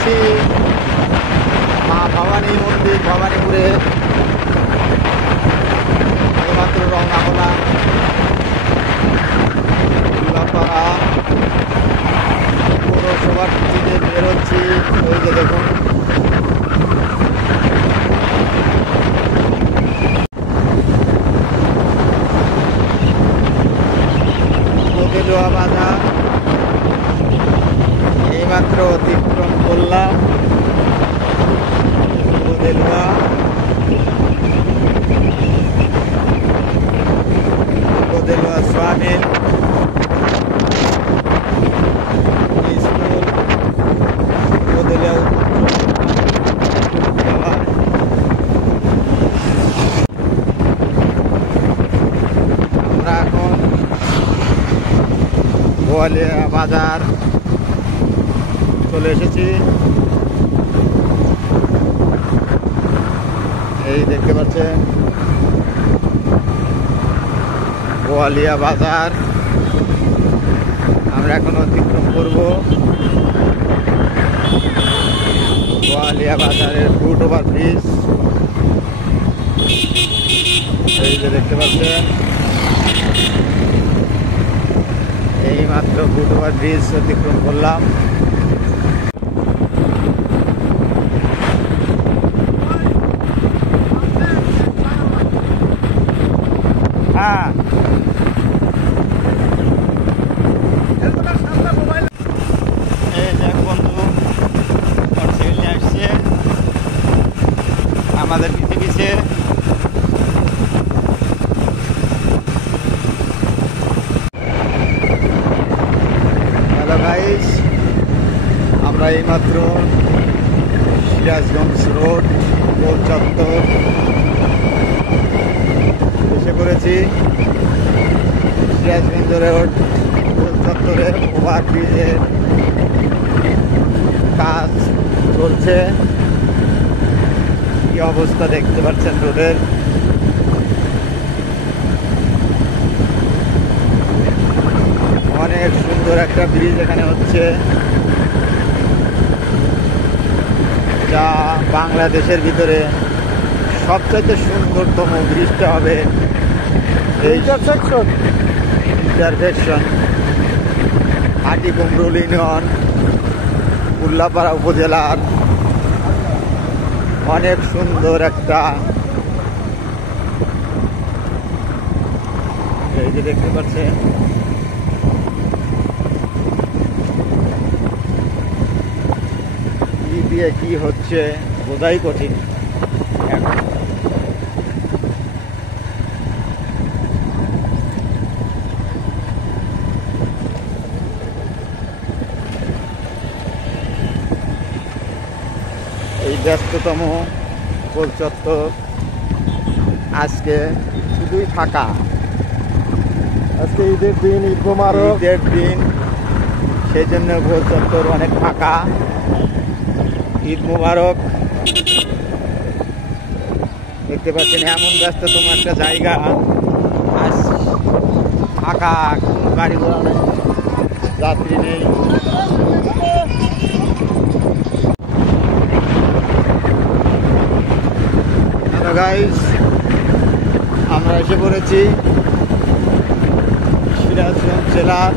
যাচ্ছি মা ভবানী মন্দির ভবানীপুরে। এইমাত্র রওনা হলাম উল্লাপাড়া পৌরসভার থেকে বেরোচ্ছি। ওই যে দেখুন কোকেলোয়া বাজার এইমাত্র অতিক্রম করলাম। কোকেলোয়া স্বামী স্কুল কোকেলোয়া আমরা এখন বোয়ালিয়া বাজার চলে এসেছি। এই দেখতে পাচ্ছেন বোয়ালিয়া বাজার। আমরা এখন অতিক্রম করব বোয়ালিয়া বাজারের ফুট ওভার ব্রিজ। এই যে দেখতে পাচ্ছেন এই মাত্র ফুট ওভার ব্রিজ অতিক্রম করলাম। হ্যাঁ এই যে বন্ধু মোটরসাইকেল আসছে আমাদের পিছে পিছে। হ্যালো গাইস, আমরা এইমাত্র সিরাজগঞ্জ রোড গোল চত্বর এসে পড়েছি। সিরাজগঞ্জ রোড গোল চত্বরে ওভার ব্রিজের কাজ চলছে। কি অবস্থা দেখতে পাচ্ছেন রোডের। অনেক সুন্দর একটা ব্রিজ এখানে হচ্ছে, যা বাংলাদেশের ভিতরে সবচেয়ে সুন্দরতম ব্রিজটা হবে ইন্টারসেকশন হাটিকুমরুল ইউনিয়ন উল্লাপাড়া উপজেলার অনেক সুন্দর একটা, এই যে দেখতে পাচ্ছেন কি দিয়ে কি হচ্ছে বোঝাই কঠিন এখন। এই ব্যস্ততম গোল চত্বর আজকে শুধুই ফাঁকা। আজকে ঈদের দিন, ঈদের দিন, সেই জন্য গোল চত্বর অনেক ফাঁকা। ঈদ মুবারক। দেখতে পাচ্ছেন এমন ব্যস্ততম একটা জায়গা, আজ ফাঁকা, কোনো গাড়ি ঘোড়া নেই, যাত্রী নেই। হ্যালো গাইস, আমরা এসে পড়েছি সিরাজগঞ্জ জেলার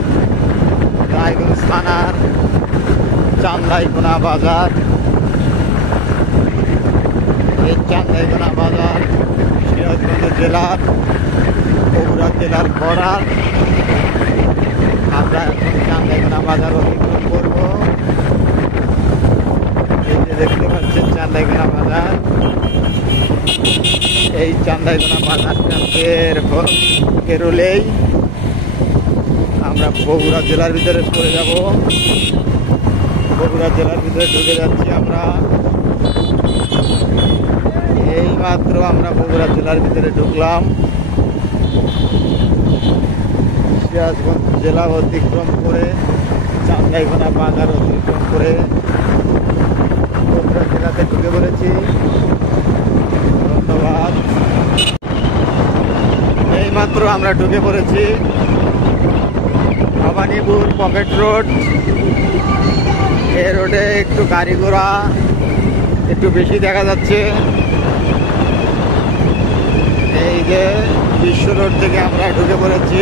রায়গঞ্জ থানার চান্দাইকোনা বাজার। এই চান্দাইকোনা বাজার সিরাজগঞ্জ জেলার বগুড়া জেলার বর্ডার। আমরা এখন চান্দাইকোনা বাজার অতিক্রম করব। এই যে দেখতে পাচ্ছেন চান্দাইকোনা বাজার। এই চান্দাইকোনা বাজারটা পেরোলেই আমরা বগুড়া জেলার ভিতরে চলে যাব। বগুড়া জেলার ভিতরে ঢুকে যাচ্ছি আমরা। এই মাত্র আমরা বগুড়া জেলার ভিতরে ঢুকলাম। সিরাজগঞ্জ জেলা অতিক্রম করে চান্দাইকোনা বাজার অতিক্রম করে বগুড়া জেলাতে ঢুকে পড়েছি। ধন্যবাদ। এইমাত্র আমরা ঢুকে পড়েছি ভবানীপুর পকেট রোড। এই রোডে একটু গাড়ি ঘোড়া একটু বেশি দেখা যাচ্ছে। এই যে বিশ্ব রোড থেকে আমরা ঢুকে পড়েছি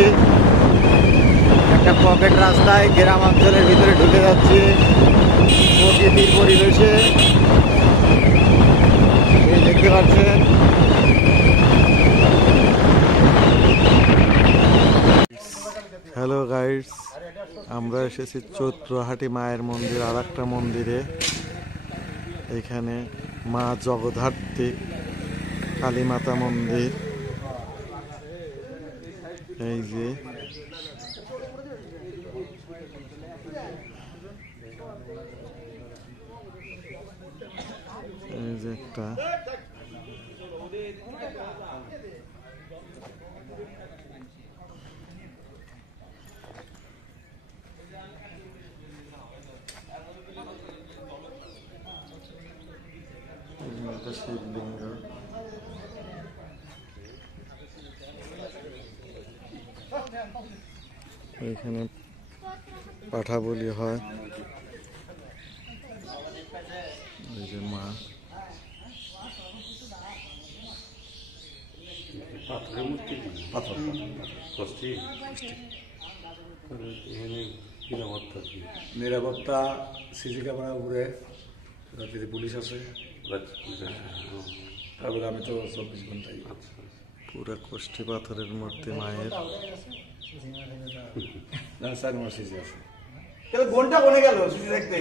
একটা পকেট রাস্তায়, গ্রাম অঞ্চলের ভিতরে ঢুকে যাচ্ছি প্রকৃতির পরিবেশে। এই দেখতে পাচ্ছেন হ্যালো গাইডস, আমরা এসেছি চৈত্রহাটি মায়ের মন্দির, আর একটা মন্দিরে। এখানে মা জগদ্ধাত্রী কালী মাতা মন্দির। এই যে একটা শিবলিঙ্গ। এখানে পাঠা বলি হয়। এই যে মা পাথরের মূর্তি, পাথর কষ্টি নিরাপত্তা কি? নিরাপত্তা সিসি ক্যামেরা ঘুরে, রাত্রিতে পুলিশ আছে, তারপরে আমি তো 24 ঘন্টাই। পুরা কষ্টি পাথরের মূর্তি মায়ের। না স্যার, আমার সিসি আছে। ঘন্টা বনে গেল সিসি দেখতে।